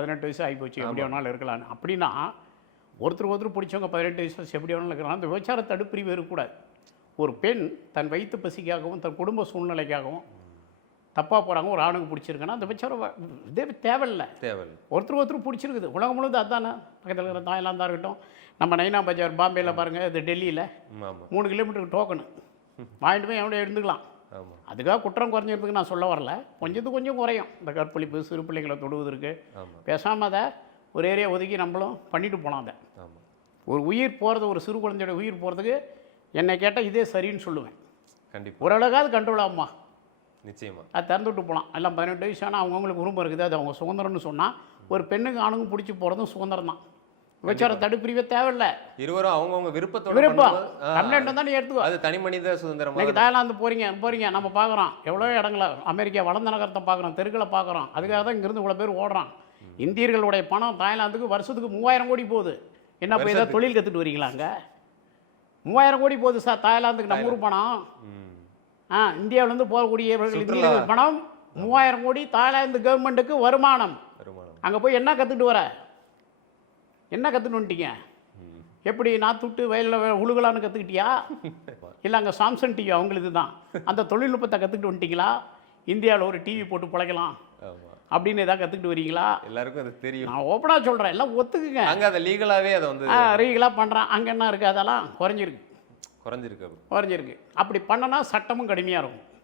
18 வயசு ஆகிப்போச்சு எப்படி வேணாலும் இருக்கலான்னு அப்படின்னா ஒருத்தர் பிடிச்சவங்க 18 வயசு எப்படி வேணாலும் இருக்கலாம். அந்த விபச்சார தடுப்பிரிவு இருக்கக்கூடாது. ஒரு பெண் தன் வயிற்று பசிக்காகவும் தன் குடும்ப சூழ்நிலைக்காகவும் தப்பாக போகிறாங்க, ஒரு ஆணுக்கு பிடிச்சிருக்குன்னா அந்த விபச்சாரம் இதே தேவையில்லை. ஒருத்தர் பிடிச்சிருக்குது. உலகம் முழுவதும் அதுதானே. பக்கத்தில் இருக்கிற தாய்லாந்தாக இருக்கட்டும், நம்ம நைனா பஜார் பாம்பேயில் பாருங்கள், இது டெல்லியில் 3 கிலோமீட்டருக்கு டோக்கனு வாங்கிட்டு போய் எவனையும் எடுத்துக்கலாம். அதுக்காக குற்றம் குறைஞ்சிருக்குன்னு நான் சொல்ல வரல. கொஞ்சம் குறையும். இந்த கற்பழிப்பு, சிறு பிள்ளைங்களை தொடுவதற்கு பேசாமல் அதை ஒரு ஏரியா ஒதுக்கி நம்மளும் பண்ணிட்டு போகலாம். அதை ஒரு உயிர் போகிறது, ஒரு சிறு குழந்தையோட உயிர் போகிறதுக்கு என்னை கேட்டால் இதே சரின்னு சொல்லுவேன். கண்டிப்பாக ஓரளவுக்காவது கண்ட்ரோல் ஆகுமா? நிச்சயமாக அது திறந்து விட்டு போகலாம். எல்லாம் 18 வயசு ஆனால் அவங்கவுங்களுக்கு விருப்பம் இருக்குது, அது அவங்க சுதந்திரம்னு சொன்னால் ஒரு பெண்ணுக்கு ஆணுக்கும் பிடிச்சி போகிறதும் சுதந்திரம் தான். விபச்சார தடுப்பிரிவே தேவையில்லை. இருவரும் அவங்கவுங்க விருப்பம் கம்ப்ளைண்ட் தான் எடுத்துக்கோ. அது தனி மனித சுதந்திரம். இன்னைக்கு தாய்லாந்து போகிறீங்க நம்ம பார்க்குறோம், எவ்வளோ இடங்கள அமெரிக்கா வளர்ந்த நகரத்தை பார்க்குறோம், தெருக்களை பார்க்குறோம். அதுக்காக தான் இங்கேருந்து இவ்வளோ பேர் ஓடுறான். இந்தியர்களுடைய பணம் தாய்லாந்துக்கு வருஷத்துக்கு 3000 கோடி போகுது. என்ன போய் ஏதாவது தொழில் கற்றுட்டு வரீங்களா? அங்கே 3000 கோடி போகுது சார் தாய்லாந்துக்கு. நம்ம ஊர் பணம் இந்தியாவிலேருந்து போகக்கூடியவர்கள் இந்தியர்கள் பணம் 3000 கோடி தாய்லாந்து கவர்மெண்ட்டுக்கு வருமானம். அங்கே போய் என்ன கற்றுட்டு வர? என்ன கற்றுட்டு வந்துட்டீங்க? எப்படி நாத்துட்டு வயலில் உழுகலான்னு கற்றுக்கிட்டியா? இல்லை அங்கே சாம்சங் டிவி அவங்களுக்கு தான் அந்த தொழில்நுட்பத்தை கற்றுக்கிட்டு வந்துட்டீங்களா? இந்தியாவில் ஒரு டிவி போட்டு பிழைக்கலாம் அப்படின்னு எதாவது கற்றுக்கிட்டு வரீங்களா? எல்லாருக்கும் அது தெரியும். நான் ஓப்பனாக சொல்கிறேன், எல்லாம் ஒத்துக்குங்க. அங்கே அதை லீகலாகவே அதை வந்து லீகலாக பண்ணுறான். அங்கே என்ன இருக்குது? அதெல்லாம் குறைஞ்சிருக்கு. அப்படி பண்ணனா சட்டமும் கடுமையாக இருக்கும்.